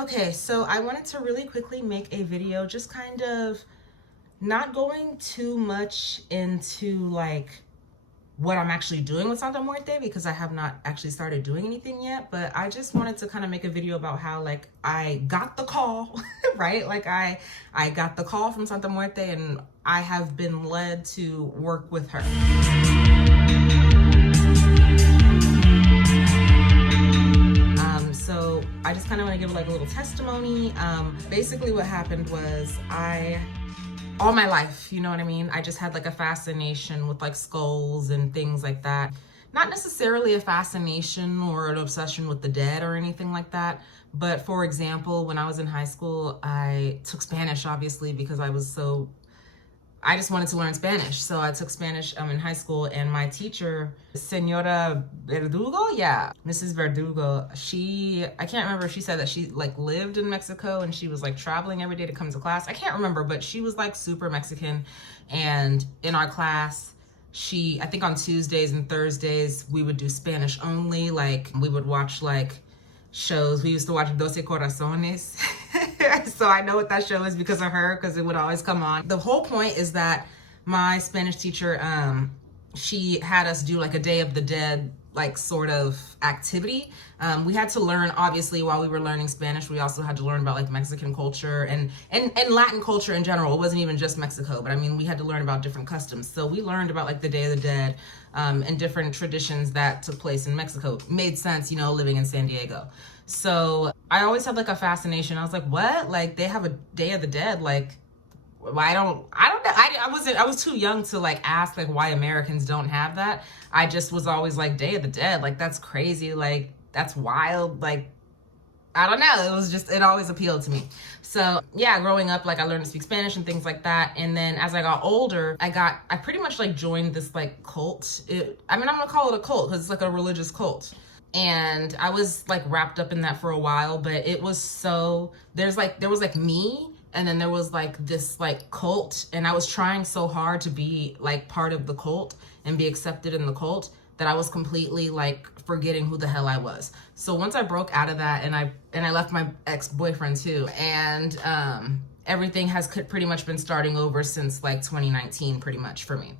Okay, so I wanted to really quickly make a video just kind of not going too much into like what I'm actually doing with Santa Muerte, because I have not actually started doing anything yet, but I just wanted to kind of make a video about how like I got the call, right? Like I got the call from Santa Muerte and I have been led to work with her. So I just kind of want to give like a little testimony. Basically what happened was all my life, you know what I mean? I just had like a fascination with like skulls and things like that. Not necessarily a fascination or an obsession with the dead or anything like that. But for example, when I was in high school, I took Spanish, obviously, because I just wanted to learn Spanish. So I took Spanish in high school, and my teacher, Senora Verdugo, yeah, Mrs. Verdugo, I can't remember if she said that she like lived in Mexico and she was like traveling every day to come to class. I can't remember, but she was like super Mexican. And in our class, I think on Tuesdays and Thursdays, we would do Spanish only. Like we would watch like shows. We used to watch Doce Corazones. So I know what that show is because of her, because it would always come on. The whole point is that my Spanish teacher, she had us do like a Day of the Dead, like sort of activity. We had to learn, obviously, while we were learning Spanish, we also had to learn about like Mexican culture and Latin culture in general. It wasn't even just Mexico, but I mean, we had to learn about different customs. So we learned about like the Day of the Dead and different traditions that took place in Mexico. Made sense, you know, living in San Diego. So I always had like a fascination. I was like, what? Like they have a Day of the Dead? Like, I don't know. I was too young to like ask like why Americans don't have that. I just was always like, Day of the Dead, like that's crazy, like that's wild, like I don't know. It always appealed to me. So yeah, growing up, like I learned to speak Spanish and things like that. And then as I got older, I pretty much like joined this like cult. I'm gonna call it a cult because it's like a religious cult. And I was like wrapped up in that for a while, but it was there was like me, and then there was like this like cult, and I was trying so hard to be like part of the cult and be accepted in the cult that I was completely like forgetting who the hell I was. So once I broke out of that, and I left my ex-boyfriend too, and everything has pretty much been starting over since like 2019 pretty much for me.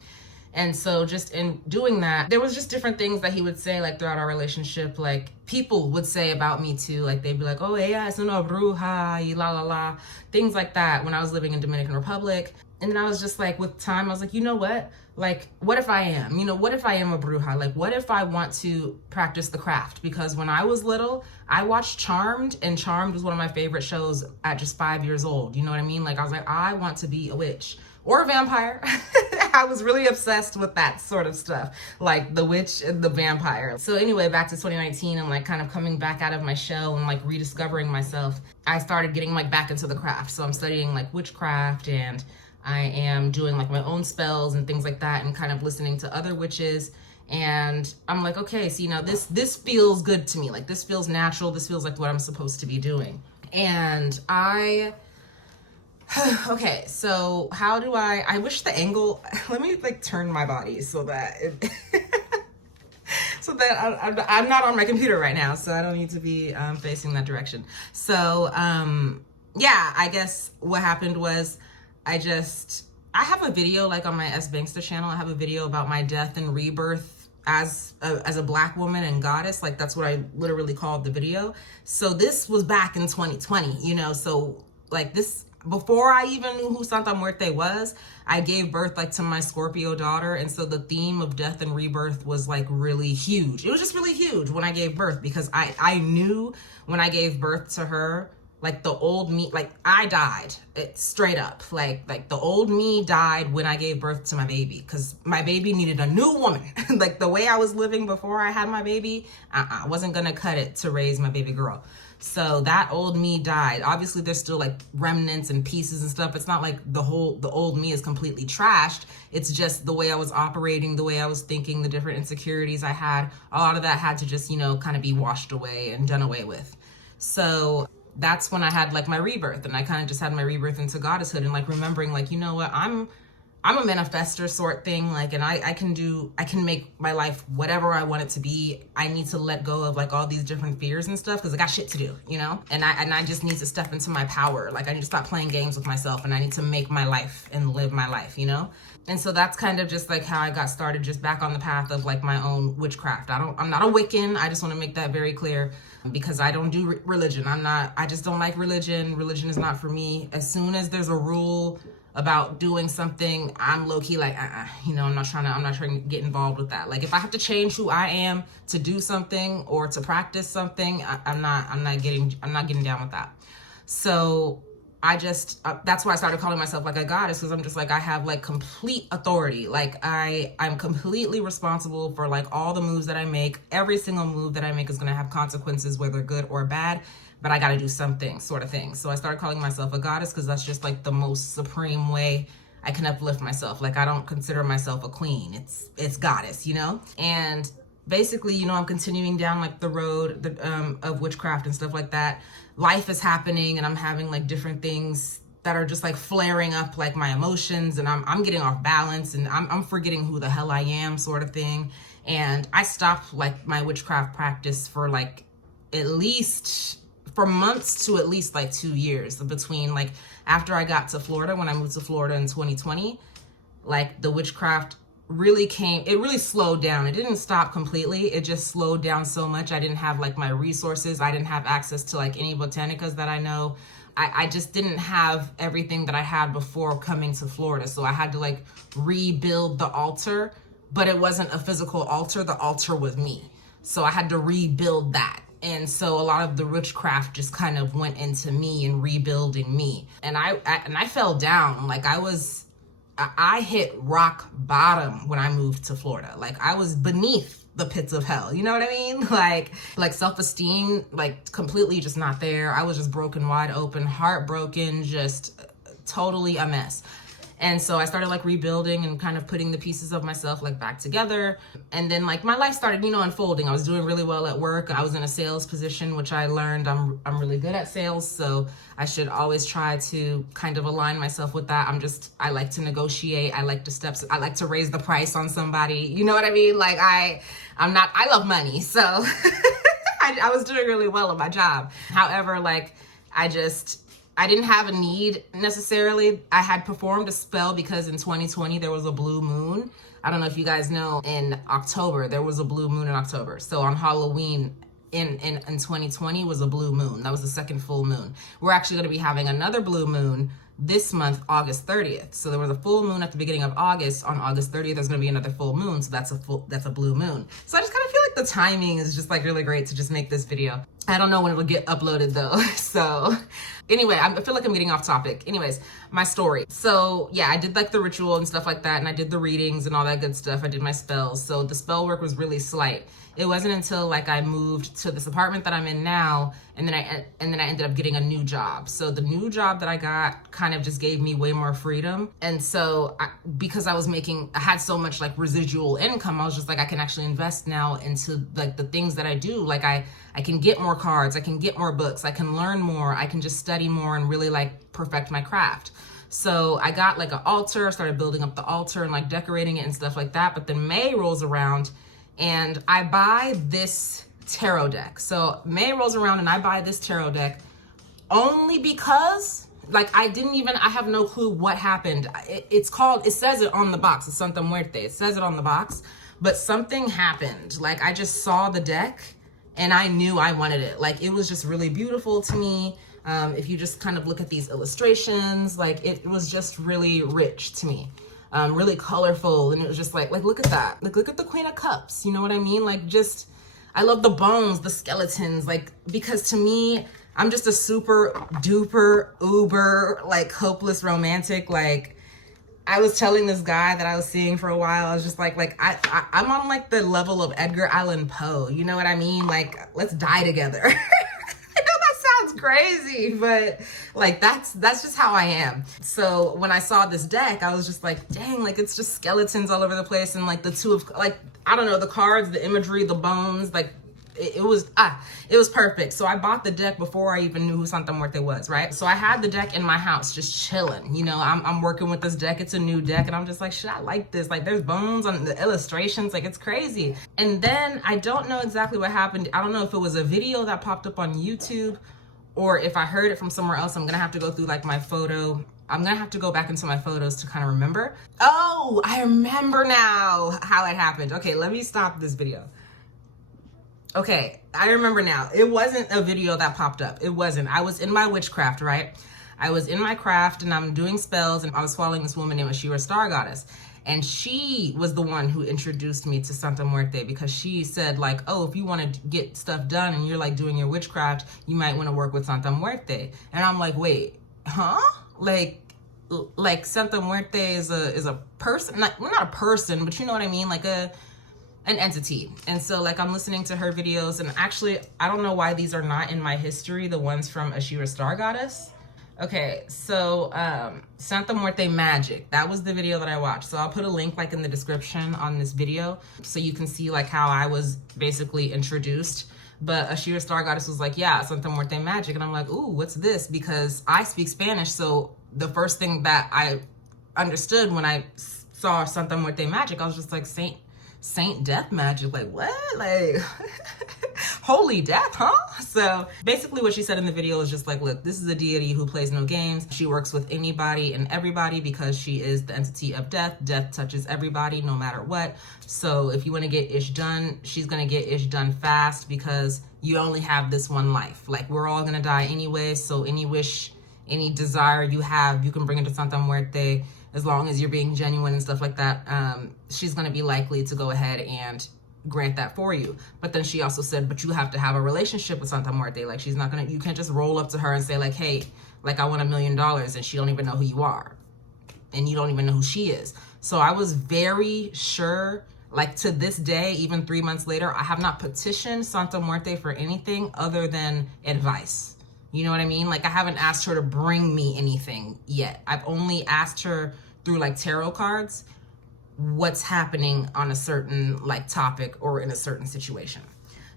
And so just in doing that, there was just different things that he would say like throughout our relationship. Like people would say about me too. Like they'd be like, oh, ella es una bruja, y la la la. Things like that when I was living in Dominican Republic. And then I was just like, with time, I was like, you know what? Like, what if I am? You know, what if I am a bruja? Like, what if I want to practice the craft? Because when I was little, I watched Charmed, and Charmed was one of my favorite shows at just 5 years old. You know what I mean? Like, I was like, I want to be a witch. Or a vampire. I was really obsessed with that sort of stuff, like the witch and the vampire. So anyway, back to 2019, I'm like kind of coming back out of my shell and like rediscovering myself. I started getting like back into the craft. So I'm studying like witchcraft, and I am doing like my own spells and things like that, and kind of listening to other witches. And I'm like, okay, see, now this feels good to me. Like this feels natural. This feels like what I'm supposed to be doing. And okay, so how do I wish the angle, let me like turn my body so that I'm not on my computer right now, so I don't need to be facing that direction. So yeah, I guess what happened was I have a video like on my S Bankster channel. I have a video about my death and rebirth as a Black woman and goddess. Like that's what I literally called the video. So this was back in 2020, you know, so like this, before I even knew who Santa Muerte was, I gave birth like to my Scorpio daughter. And so the theme of death and rebirth was like really huge. It was just really huge when I gave birth, because I knew when I gave birth to her, like the old me, like I died, straight up. Like the old me died when I gave birth to my baby, because my baby needed a new woman. Like the way I was living before I had my baby, I wasn't gonna cut it to raise my baby girl. So that old me died. Obviously there's still like remnants and pieces and stuff. It's not like the old me is completely trashed. It's just the way I was operating, the way I was thinking, the different insecurities I had. A lot of that had to just, you know, kind of be washed away and done away with. So that's when I had like my rebirth, and I kind of just had my rebirth into goddesshood, and like remembering like, you know what, I'm I'm a manifester sort thing, like, and I can make my life whatever I want it to be. I need to let go of like all these different fears and stuff because I got shit to do, you know? And I just need to step into my power. Like, I need to stop playing games with myself, and I need to make my life and live my life, you know? And so that's kind of just like how I got started, just back on the path of like my own witchcraft. I'm not a Wiccan. I just want to make that very clear, because I don't do religion. I just don't like religion. Religion is not for me. As soon as there's a rule about doing something, I'm low-key like, you know, I'm not trying to get involved with that. Like, if I have to change who I am to do something or to practice something, I'm not getting down with that. So I just, that's why I started calling myself like a goddess, because I'm just like, I have like complete authority. Like, I'm completely responsible for like all the moves that I make. Every single move that I make is going to have consequences, whether good or bad, but I got to do something, sort of thing. So I started calling myself a goddess because that's just like the most supreme way I can uplift myself. Like, I don't consider myself a queen. It's goddess, you know? And basically, you know, I'm continuing down like the road of witchcraft and stuff like that. Life is happening, and I'm having like different things that are just like flaring up like my emotions, and I'm getting off balance, and I'm forgetting who the hell I am, sort of thing. And I stopped like my witchcraft practice for like for months to at least like 2 years, between like after I got to Florida, when I moved to Florida in 2020, like the witchcraft really slowed down. It didn't stop completely. It just slowed down so much. I didn't have like my resources. I didn't have access to like any botanicas that I know. I just didn't have everything that I had before coming to Florida. So I had to like rebuild the altar, but it wasn't a physical altar. The altar was me. So I had to rebuild that. And so a lot of the witchcraft just kind of went into me and rebuilding me. And I fell down. Like, I hit rock bottom when I moved to Florida. Like, I was beneath the pits of hell. You know what I mean? Like self-esteem, like completely just not there. I was just broken wide open, heartbroken, just totally a mess. And so I started like rebuilding and kind of putting the pieces of myself like back together. And then like my life started, you know, unfolding. I was doing really well at work. I was in a sales position, which I learned I'm really good at sales. So I should always try to kind of align myself with that. I like to negotiate. I like to raise the price on somebody. You know what I mean? Like I love money. So I was doing really well at my job. However, like I didn't have a need necessarily. I had performed a spell because in 2020 there was a blue moon. I don't know if you guys know, in October, there was a blue moon in October. So on Halloween in 2020 was a blue moon. That was the second full moon. We're actually going to be having another blue moon this month, August 30th. So there was a full moon at the beginning of August. On August 30th, there's going to be another full moon. So that's a blue moon. So I just kind of feel like the timing is just like really great to just make this video. I don't know when it'll get uploaded though. So anyway, I feel like I'm getting off topic. Anyways, my story. So yeah, I did like the ritual and stuff like that. And I did the readings and all that good stuff. I did my spells. So the spell work was really slight. It wasn't until like I moved to this apartment that I'm in now, and then I ended up getting a new job. So the new job that I got kind of just gave me way more freedom. And so because I had so much like residual income, I was just like, I can actually invest now into like the things that I do. Like I can get more cards, I can get more books, I can learn more, I can just study more and really like perfect my craft. So I got like an altar, started building up the altar and like decorating it and stuff like that. But then May rolls around and I buy this tarot deck. So May rolls around and I buy this tarot deck only because like I have no clue what happened. It says it on the box, it's Santa Muerte. It says it on the box, but something happened. Like I just saw the deck and I knew I wanted it. Like it was just really beautiful to me. If you just kind of look at these illustrations, like it was just really rich to me. Really colorful, and it was just like look at that, like look at the Queen of Cups, you know what I mean? Like just I love the bones, the skeletons, like because to me I'm just a super duper uber like hopeless romantic. Like I was telling this guy that I was seeing for a while, I was just like I'm on like the level of Edgar Allan Poe, you know what I mean? Like let's die together. Crazy, but like that's just how I am. So when I saw this deck, I was just like, dang, like it's just skeletons all over the place, and like the two of like I don't know, the cards, the imagery, the bones, like it was perfect. So I bought the deck before I even knew who Santa Muerte was, right? So I had the deck in my house just chilling. You know, I'm working with this deck. It's a new deck and I'm just like, shit, I like this. Like there's bones on the illustrations, like it's crazy. And then I don't know exactly what happened. I don't know if it was a video that popped up on YouTube or if I heard it from somewhere else. I'm gonna have to go through like my photo. I'm gonna have to go back into my photos to kind of remember. Oh, I remember now how it happened. Okay, let me stop this video. Okay, I remember now. It wasn't a video that popped up. It wasn't. I was in my witchcraft, right? I was in my craft and I'm doing spells and I was following this woman named Ashira Star Goddess. And she was the one who introduced me to Santa Muerte because she said like, oh, if you want to get stuff done and you're like doing your witchcraft, you might want to work with Santa Muerte. And I'm like, wait, huh? Like Santa Muerte is a person, not a person, but you know what I mean? Like an entity. And so like I'm listening to her videos and actually, I don't know why these are not in my history, the ones from Ashira Star Goddess. Okay, so Santa Muerte Magic, that was the video that I watched. So I'll put a link like in the description on this video so you can see like how I was basically introduced. But Ashira Star Goddess was like, yeah, Santa Muerte Magic. And I'm like, ooh, what's this? Because I speak Spanish. So the first thing that I understood when I saw Santa Muerte Magic, I was just like, Saint Death Magic, like what? Like holy death, huh? So basically what she said in the video is just like, look, this is a deity who plays no games. She works with anybody and everybody because she is the entity of death. Death touches everybody no matter what. So if you want to get ish done, she's going to get ish done fast because you only have this one life. Like we're all going to die anyway. So any wish, any desire you have, you can bring it to Santa Muerte. As long as you're being genuine and stuff like that, she's going to be likely to go ahead and grant that for you. But then she also said, but you have to have a relationship with Santa Muerte. Like she's not going to, you can't just roll up to her and say like, hey, like I want $1 million and she don't even know who you are. And you don't even know who she is. So I was very sure, like to this day, even 3 months later, I have not petitioned Santa Muerte for anything other than advice. You know what I mean? Like I haven't asked her to bring me anything yet. I've only asked her through like tarot cards what's happening on a certain like topic or in a certain situation.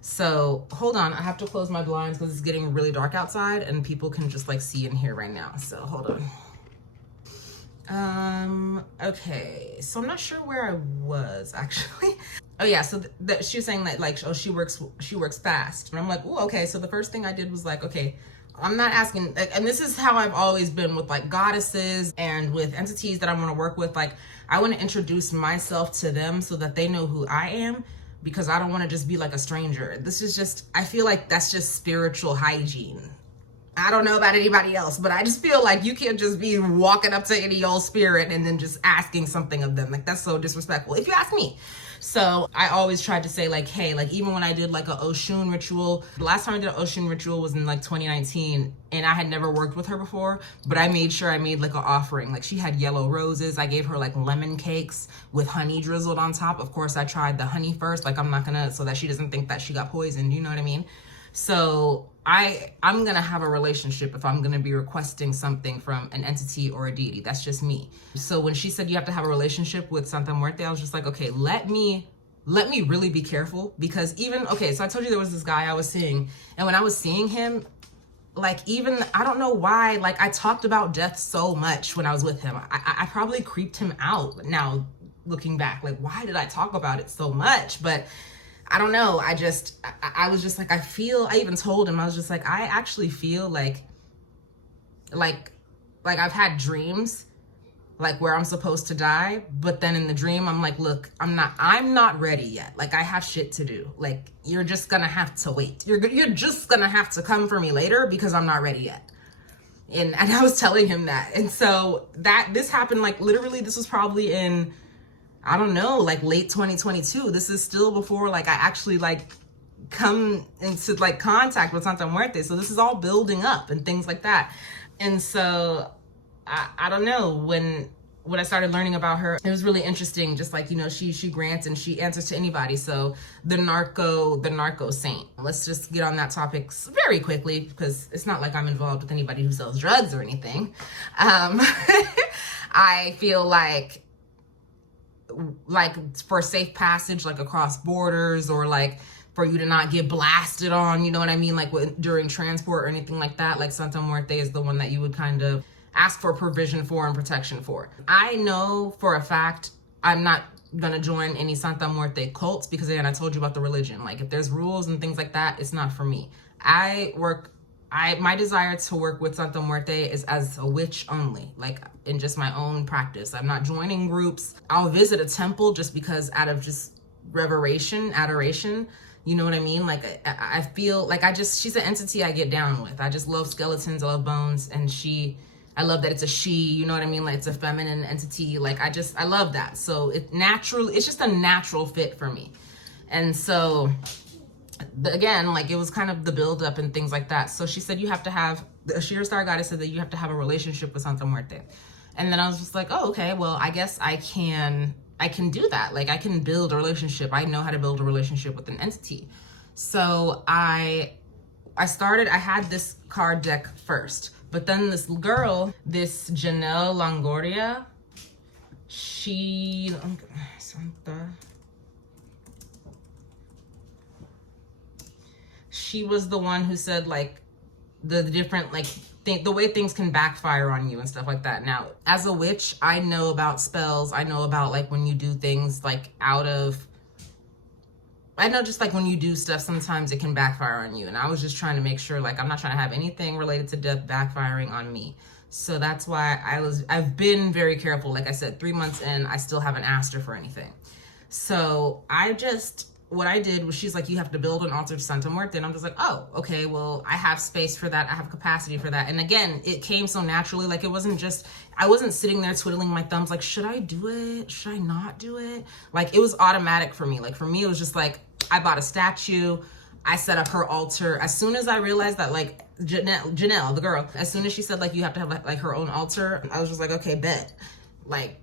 So hold on, I have to close my blinds because it's getting really dark outside and people can just like see and hear right now. So hold on. Okay, so I'm not sure where I was actually. Oh yeah, so she was saying that like, oh, she works fast. And I'm like, oh, okay. So the first thing I did was like, okay, I'm not asking, and this is how I've always been with like goddesses and with entities that I want to work with. Like I want to introduce myself to them so that they know who I am, because I don't want to just be like a stranger. This is just, I feel like that's just spiritual hygiene. I don't know about anybody else, but I just feel like you can't just be walking up to any old spirit and then just asking something of them. Like that's so disrespectful, if you ask me. So I always tried to say like, hey, like even when I did like a Oshun ritual, the last time I did an Oshun ritual was in like 2019 and I had never worked with her before, but I made sure I made like an offering. Like she had yellow roses. I gave her like lemon cakes with honey drizzled on top. Of course, I tried the honey first. Like I'm not gonna, so that she doesn't think that she got poisoned. You know what I mean? So I'm gonna have a relationship if I'm gonna be requesting something from an entity or a deity. That's just me. So when she said you have to have a relationship with Santa Muerte, I was just like, okay, let me really be careful, because even, okay, so I told you there was this guy I was seeing, and when I was seeing him, like even, I don't know why, like I talked about death so much when I was with him. I probably creeped him out now looking back. Like, why did I talk about it so much? But I don't know. I was just like, I even told him, I was just like, I actually feel like I've had dreams, like where I'm supposed to die. But then in the dream, I'm like, look, I'm not ready yet. Like I have shit to do. Like, you're just gonna have to wait. You're just gonna have to come for me later because I'm not ready yet. And I was telling him that. And so this happened, like literally, this was probably in, I don't know, like late 2022. This is still before like I actually like come into like contact with Santa Muerte. So this is all building up and things like that. And so I don't know, when I started learning about her, it was really interesting. Just like, you know, she grants and she answers to anybody. So the narco saint, let's just get on that topic very quickly, because it's not like I'm involved with anybody who sells drugs or anything. I feel like for safe passage, like across borders, or like for you to not get blasted on, you know what I mean? Like during transport or anything like that. Like Santa Muerte is the one that you would kind of ask for provision for and protection for. I know for a fact I'm not gonna join any Santa Muerte cults because again, I told you about the religion. Like if there's rules and things like that, it's not for me. My desire to work with Santa Muerte is as a witch only, like in just my own practice. I'm not joining groups. I'll visit a temple just because out of just reveration, adoration, you know what I mean? Like I feel like she's an entity I get down with. I just love skeletons, I love bones, and I love that it's a she, you know what I mean? Like it's a feminine entity. Like I love that. So it's just a natural fit for me. And so again, like it was kind of the build up and things like that. So she said you have to have, the Ashira Star Goddess said that you have to have a relationship with Santa Muerte. And then I was just like, oh, okay, well, I guess I can do that. Like I can build a relationship. I know how to build a relationship with an entity. So I had this card deck first, but then this girl, this Janelle Longoria, she was the one who said like the different like the way things can backfire on you and stuff like that. Now, as a witch, I know about spells. I know about like when you do things like I know just like when you do stuff, sometimes it can backfire on you. And I was just trying to make sure like I'm not trying to have anything related to death backfiring on me. So that's why I've been very careful. Like I said, 3 months in, I still haven't asked her for anything. So what I did was she's like, you have to build an altar to Santa Muerte. And I'm just like, oh, okay, well, I have space for that. I have capacity for that. And again, it came so naturally. Like it wasn't just, I wasn't sitting there twiddling my thumbs like, should I do it? Should I not do it? Like it was automatic for me. Like for me, it was just like, I bought a statue. I set up her altar. As soon as I realized that like Janelle, the girl, as soon as she said like, you have to have like her own altar, I was just like, okay, bet. Like,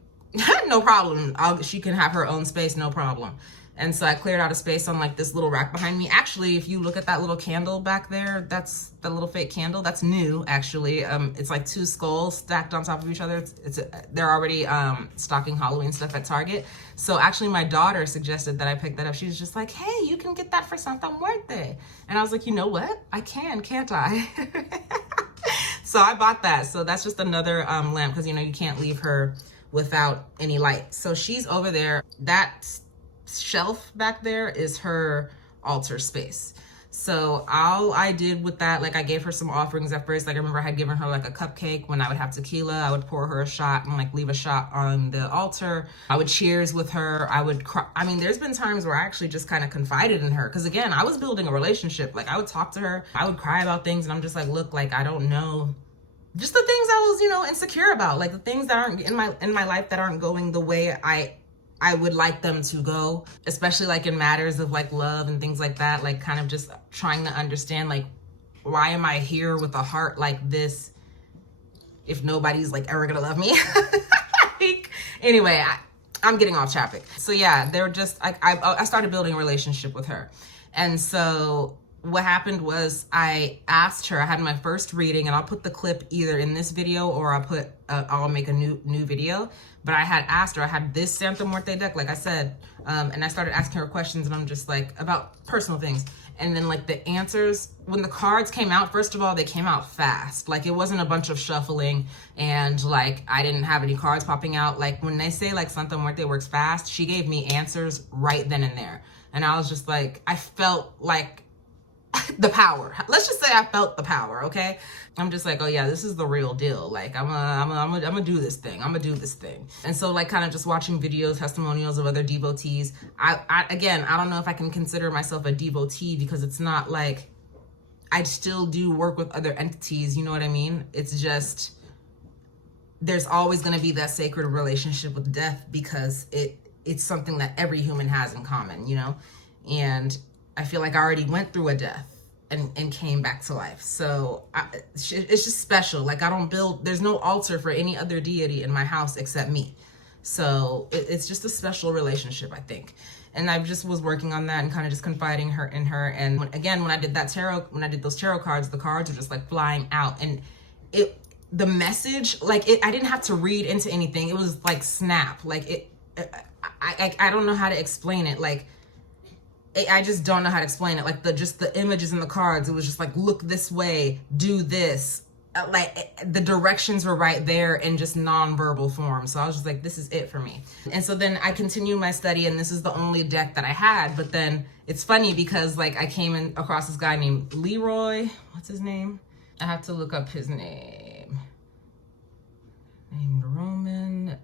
no problem. She can have her own space, no problem. And so I cleared out a space on like this little rack behind me. Actually, if you look at that little candle back there, that's the little fake candle. That's new, actually. It's like 2 skulls stacked on top of each other. They're already stocking Halloween stuff at Target. So actually, my daughter suggested that I pick that up. She was just like, hey, you can get that for Santa Muerte. And I was like, you know what? I can, can't I? So I bought that. So that's just another lamp because, you know, you can't leave her without any light. So she's over there. That's shelf back there is her altar space. So all I did with that, like I gave her some offerings at first. Like I remember I had given her like a cupcake. When I would have tequila, I would pour her a shot and like leave a shot on the altar. I would cheers with her. I would cry. I mean, there's been times where I actually just kind of confided in her. Cause again, I was building a relationship. Like I would talk to her. I would cry about things and I'm just like, look, like I don't know. Just the things I was, you know, insecure about. Like the things that aren't in my life that aren't going the way I would like them to go, especially like in matters of like love and things like that, like kind of just trying to understand like, why am I here with a heart like this if nobody's like ever gonna love me? Like, anyway, I'm getting off topic. So yeah, they're just, I started building a relationship with her. And so what happened was I asked her, I had my first reading and I'll put the clip either in this video or I'll make a new video. But I had asked her, I had this Santa Muerte deck, like I said, and I started asking her questions and I'm just like, about personal things. And then like the answers, when the cards came out, first of all, they came out fast. Like it wasn't a bunch of shuffling and like, I didn't have any cards popping out. Like when they say like Santa Muerte works fast, she gave me answers right then and there. And I was just like, I felt like the power. Let's just say I felt the power, okay? I'm just like, oh yeah, this is the real deal. Like I'm gonna do this thing. I'm gonna do this thing. And so like kind of just watching videos, testimonials of other devotees. I again, I don't know if I can consider myself a devotee because it's not like, I still do work with other entities, you know what I mean? It's just, there's always gonna be that sacred relationship with death because it's something that every human has in common, you know? And I feel like I already went through a death and came back to life. So it's just special. Like there's no altar for any other deity in my house except me. So it's just a special relationship, I think. And I just was working on that and kind of just confiding in her. And when I did those tarot cards, the cards were just like flying out. And the message, like I didn't have to read into anything. It was like snap. Like I don't know how to explain it. Like I just don't know how to explain it. Like just the images in the cards, it was just like, look this way, do this. Like the directions were right there in just non-verbal form. So I was just like, this is it for me. And so then I continued my study, and this is the only deck that I had. But then it's funny because like I came across this guy named Leroy. What's his name? I have to look up his name. Named Roman.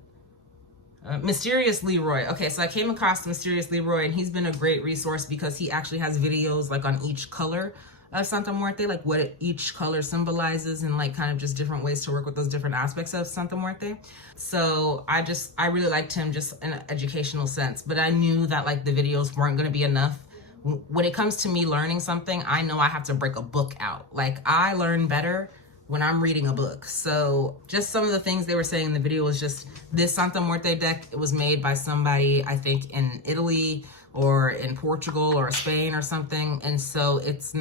Mysterious Leroy. Okay, so I came across Mysterious Leroy, and he's been a great resource because he actually has videos like on each color of Santa Muerte, like what each color symbolizes, and like kind of just different ways to work with those different aspects of Santa Muerte. So I really liked him just in an educational sense, but I knew that like the videos weren't going to be enough. When it comes to me learning something, I know I have to break a book out. Like I learn better when I'm reading a book. So just some of the things they were saying in the video was just this Santa Muerte deck. It was made by somebody, I think in Italy or in Portugal or Spain or something. And so it's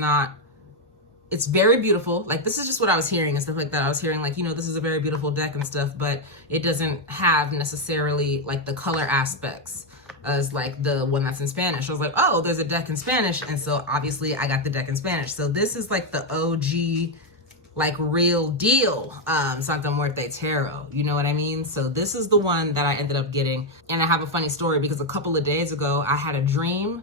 very beautiful. Like this is just what I was hearing and stuff like that. I was hearing like, you know, this is a very beautiful deck and stuff, but it doesn't have necessarily like the color aspects as like the one that's in Spanish. I was like, oh, there's a deck in Spanish. And so obviously I got the deck in Spanish. So this is like the OG, like real deal Santa Muerte tarot, you know what I mean? So this is the one that I ended up getting. And I have a funny story because a couple of days ago I had a dream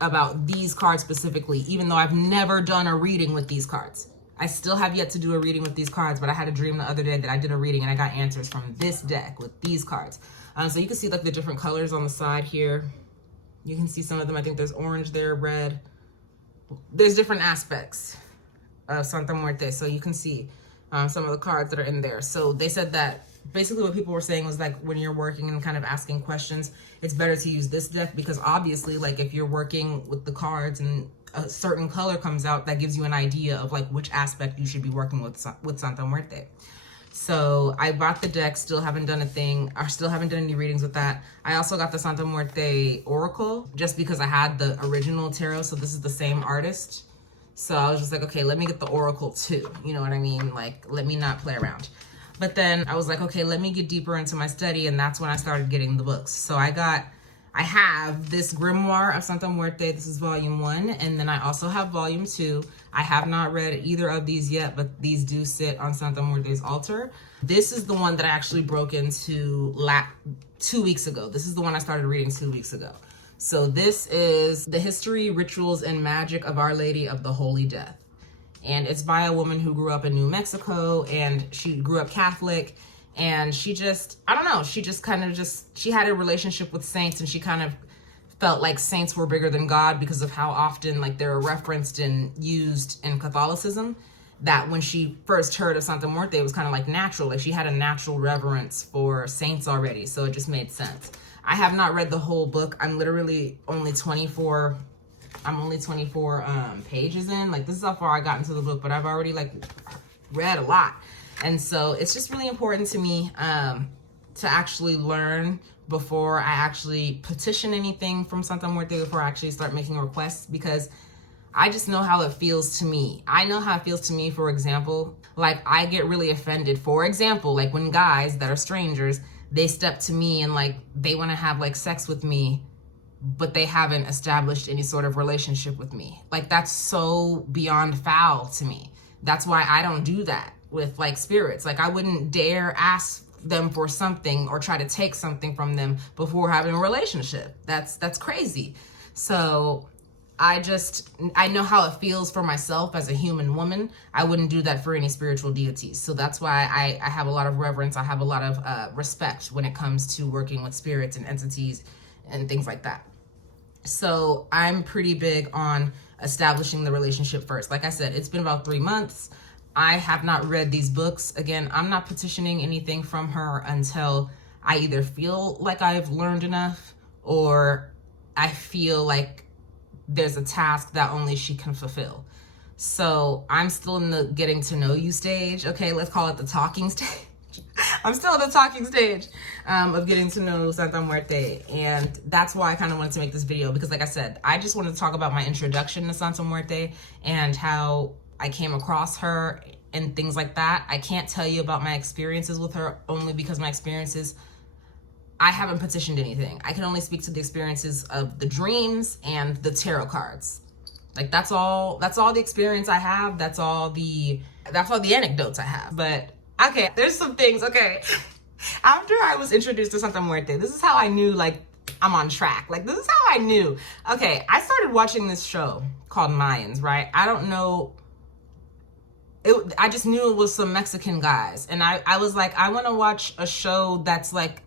about these cards specifically, even though I've never done a reading with these cards. I still have yet to do a reading with these cards, but I had a dream the other day that I did a reading and I got answers from this deck with these cards. So you can see like the different colors on the side here. You can see some of them. I think there's orange there, red. There's different aspects of Santa Muerte, so you can see some of the cards that are in there. So they said that basically what people were saying was like when you're working and kind of asking questions, it's better to use this deck because obviously like if you're working with the cards and a certain color comes out, that gives you an idea of like which aspect you should be working with Santa Muerte. So I bought the deck, still haven't done a thing, or still haven't done any readings with that. I also got the Santa Muerte Oracle just because I had the original tarot, so this is the same artist. So I was just like, okay, let me get the Oracle too. You know what I mean? Like, let me not play around. But then I was like, okay, let me get deeper into my study. And that's when I started getting the books. So I have this Grimoire of Santa Muerte. This is volume 1. And then I also have volume 2. I have not read either of these yet, but these do sit on Santa Muerte's altar. This is the one that I actually broke into 2 weeks ago. This is the one I started reading 2 weeks ago. So this is The History, Rituals, and Magic of Our Lady of the Holy Death. And it's by a woman who grew up in New Mexico, and she grew up Catholic, and she just, I don't know, she had a relationship with saints, and she kind of felt like saints were bigger than God because of how often like they're referenced and used in Catholicism, that when she first heard of Santa Muerte, it was kind of like natural. Like she had a natural reverence for saints already, so it just made sense. I have not read the whole book. I'm literally only 24 pages in. Like this is how far I got into the book, but I've already like read a lot. And so it's just really important to me to actually learn before I actually petition anything from Santa Muerte, before I actually start making requests, because I just know how it feels to me. I know how it feels to me, for example, like I get really offended, for example, like when guys that are strangers, they step to me and like they want to have like sex with me, but they haven't established any sort of relationship with me. Like that's so beyond foul to me. That's why I don't do that with like spirits. Like I wouldn't dare ask them for something or try to take something from them before having a relationship. That's crazy. So I know how it feels for myself as a human woman. I wouldn't do that for any spiritual deities. So that's why I have a lot of reverence. I have a lot of respect when it comes to working with spirits and entities and things like that. So I'm pretty big on establishing the relationship first. Like I said, it's been about 3 months. I have not read these books. Again, I'm not petitioning anything from her until I either feel like I've learned enough or I feel like there's a task that only she can fulfill. So I'm still in the getting to know you stage. Okay, let's call it the talking stage. I'm still in the talking stage of getting to know Santa Muerte. And that's why I kind of wanted to make this video, because like I said, I just wanted to talk about my introduction to Santa Muerte and how I came across her and things like that. I can't tell you about my experiences with her only because my experiences, I haven't petitioned anything. I can only speak to the experiences of the dreams and the tarot cards. Like that's all the experience I have. That's all the anecdotes I have. But okay, there's some things, okay. After I was introduced to Santa Muerte, this is how I knew like I'm on track. Like this is how I knew. Okay, I started watching this show called Mayans, right? I don't know. I just knew it was some Mexican guys. And I was like, I want to watch a show that's like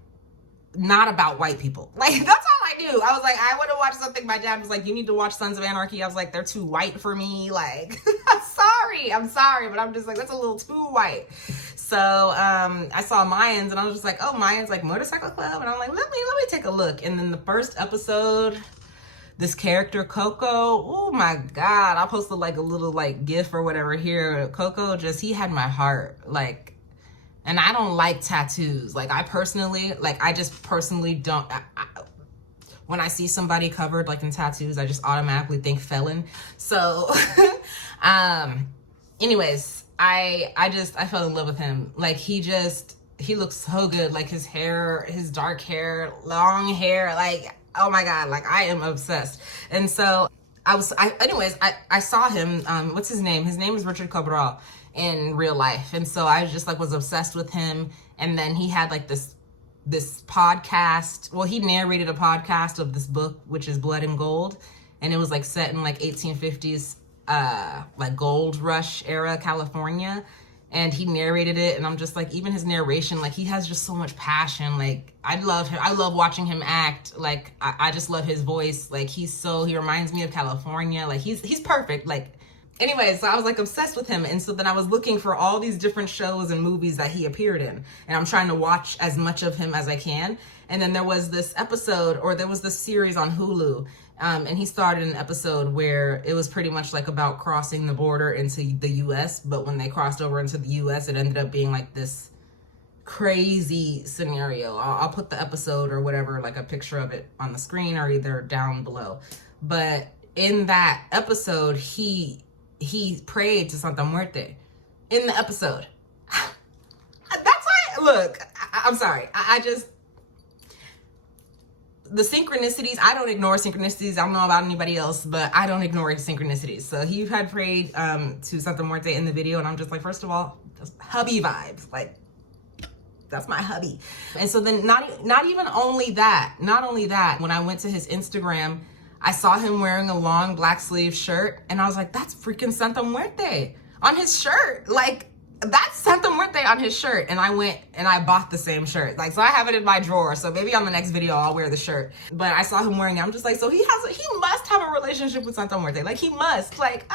not about white people. Like that's all I knew. I was like, I want to watch something. My dad was like, you need to watch Sons of Anarchy. I was like, they're too white for me. Like, I'm sorry, but I'm just like, that's a little too white. So I saw Mayans and I was just like, oh, Mayans like motorcycle club. And I'm like, let me take a look. And then the first episode, this character Coco, oh my God, I posted like a little like gif or whatever here. Coco he had my heart. Like, and I don't like tattoos. Like I just personally don't. When I see somebody covered like in tattoos, I just automatically think felon. So, anyways, I fell in love with him. Like he looks so good. Like his hair, his dark hair, long hair, like, oh my God, like I am obsessed. And so I saw him, what's his name? His name is Richard Cabral in real life. And so I just like was obsessed with him. And then he had like this podcast. Well, he narrated a podcast of this book, which is Blood and Gold. And it was like set in like 1850s, like gold rush era California. And he narrated it, and I'm just like, even his narration, like he has just so much passion. Like I love him. I love watching him act. Like I just love his voice. Like he reminds me of California. Like he's perfect. Like anyways, so I was like obsessed with him. And so then I was looking for all these different shows and movies that he appeared in. And I'm trying to watch as much of him as I can. And then there was this series on Hulu. And he started an episode where it was pretty much like about crossing the border into the US. But when they crossed over into the US, it ended up being like this crazy scenario. I'll put the episode or whatever, like a picture of it on the screen or either down below. But in that episode, he prayed to Santa Muerte in the episode. That's why, look, I'm sorry. The synchronicities, I don't ignore synchronicities. I don't know about anybody else, but I don't ignore synchronicities. So he had prayed to Santa Muerte in the video, and I'm just like, first of all, just hubby vibes. Like, that's my hubby. And so then not only that, when I went to his Instagram, I saw him wearing a long black sleeve shirt, and I was like, that's freaking Santa Muerte on his shirt. Like, that's Santa Muerte on his shirt. And I went and I bought the same shirt. Like, so I have it in my drawer. So maybe on the next video, I'll wear the shirt. But I saw him wearing it. I'm just like, so he must have a relationship with Santa Muerte. Like, he must. Like,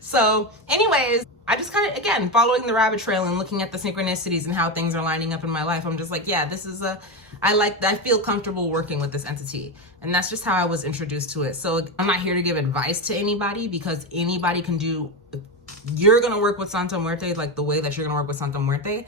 So anyways, I just kind of, again, following the rabbit trail and looking at the synchronicities and how things are lining up in my life. I'm just like, yeah, I feel comfortable working with this entity. And that's just how I was introduced to it. So I'm not here to give advice to anybody, because anybody can do. You're going to work with Santa Muerte like the way that you're going to work with Santa Muerte.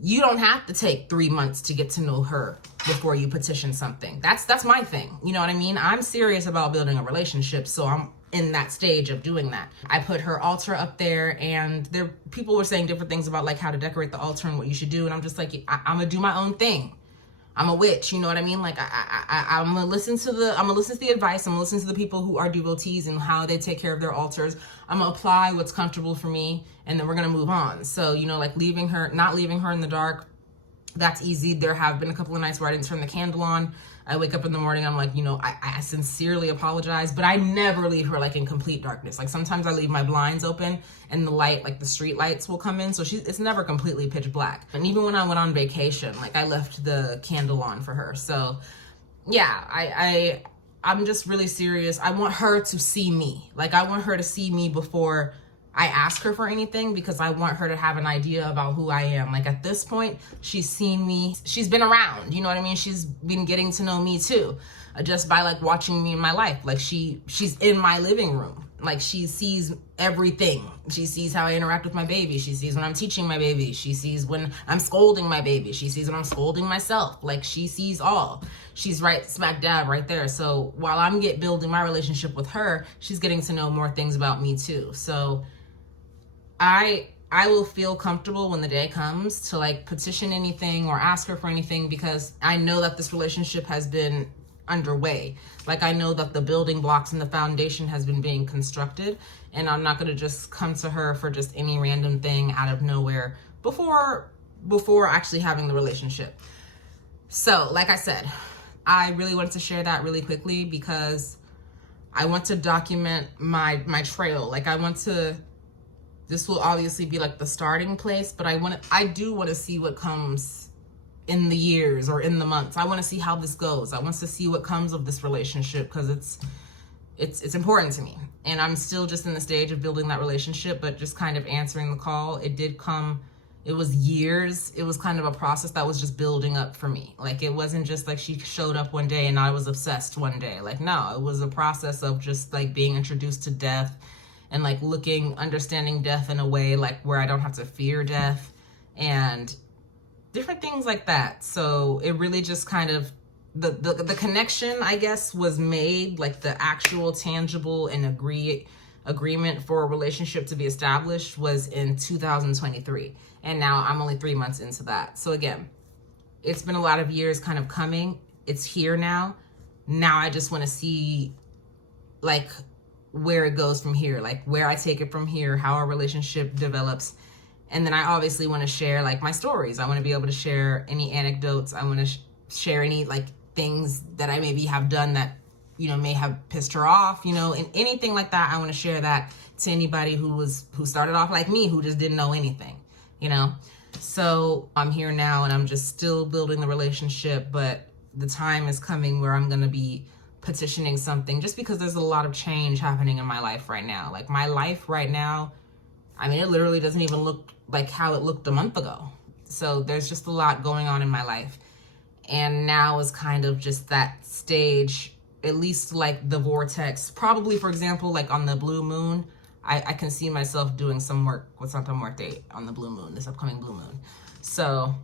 You don't have to take 3 months to get to know her before you petition something. That's my thing. You know what I mean? I'm serious about building a relationship, so I'm in that stage of doing that. I put her altar up there, and people were saying different things about like how to decorate the altar and what you should do. And I'm just like, I'm going to do my own thing. I'm a witch, you know what I mean? Like I'm gonna listen to the advice. I'm gonna listen to the people who are devotees and how they take care of their altars. I'm gonna apply what's comfortable for me, and then we're gonna move on. So, you know, like not leaving her in the dark, that's easy. There have been a couple of nights where I didn't turn the candle on. I wake up in the morning, I'm like, you know, I sincerely apologize, but I never leave her like in complete darkness. Like sometimes I leave my blinds open and the light, like the street lights will come in. So it's never completely pitch black. And even when I went on vacation, like I left the candle on for her. So yeah, I'm just really serious. I want her to see me. Like I want her to see me before I ask her for anything, because I want her to have an idea about who I am. Like at this point, she's seen me. She's been around, you know what I mean? She's been getting to know me too, just by like watching me in my life. Like she's in my living room. Like she sees everything. She sees how I interact with my baby. She sees when I'm teaching my baby. She sees when I'm scolding my baby. She sees when I'm scolding myself. Like she sees all. She's right smack dab right there. So while I'm building my relationship with her, she's getting to know more things about me too. So I I will feel comfortable when the day comes to like petition anything or ask her for anything, because I know that this relationship has been underway. Like, I know that the building blocks and the foundation has been being constructed, and I'm not going to just come to her for just any random thing out of nowhere before actually having the relationship. So like I said, I really wanted to share that really quickly because I want to document my trail. Like, this will obviously be like the starting place, but I do want to see what comes in the years or in the months. I want to see how this goes. I want to see what comes of this relationship, because it's important to me. And I'm still just in the stage of building that relationship, but just kind of answering the call. It was years. It was kind of a process that was just building up for me. Like, it wasn't just like she showed up one day and I was obsessed one day. Like, no, it was a process of just like being introduced to death and like understanding death in a way like where I don't have to fear death and different things like that. So it really just kind of, the connection, I guess, was made, like the actual tangible and agreement for a relationship to be established was in 2023. And now I'm only 3 months into that. So again, it's been a lot of years kind of coming. It's here now. Now I just want to see like where it goes from here, like where I take it from here, how our relationship develops. And then I obviously want to share like my stories. I want to be able to share any anecdotes. I want to share any like things that I maybe have done that, you know, may have pissed her off, you know, and anything like that. I want to share that to anybody who started off like me, who just didn't know anything, you know? So I'm here now and I'm just still building the relationship, but the time is coming where I'm going to be petitioning something, just because there's a lot of change happening in my life right now. Like, my life right now, I mean, it literally doesn't even look like how it looked a month ago. So there's just a lot going on in my life. And now is kind of just that stage, at least like the vortex. Probably, for example, like on the blue moon, I can see myself doing some work with Santa Muerte on the blue moon, this upcoming blue moon. So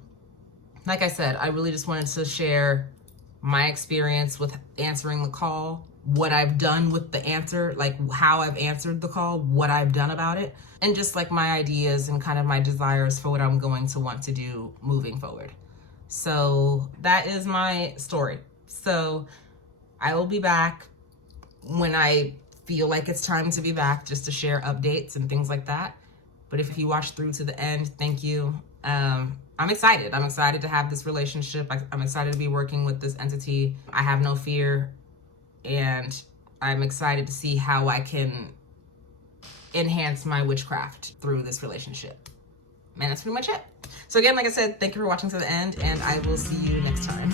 like I said, I really just wanted to share my experience with answering the call, what I've done with the answer, like how I've answered the call, what I've done about it, and just like my ideas and kind of my desires for what I'm going to want to do moving forward. So that is my story. So I will be back when I feel like it's time to be back, just to share updates and things like that. But if you watch through to the end, thank you. I'm excited. I'm excited to have this relationship. I'm excited to be working with this entity. I have no fear, and I'm excited to see how I can enhance my witchcraft through this relationship. Man, that's pretty much it. So again, like I said, thank you for watching to the end, and I will see you next time.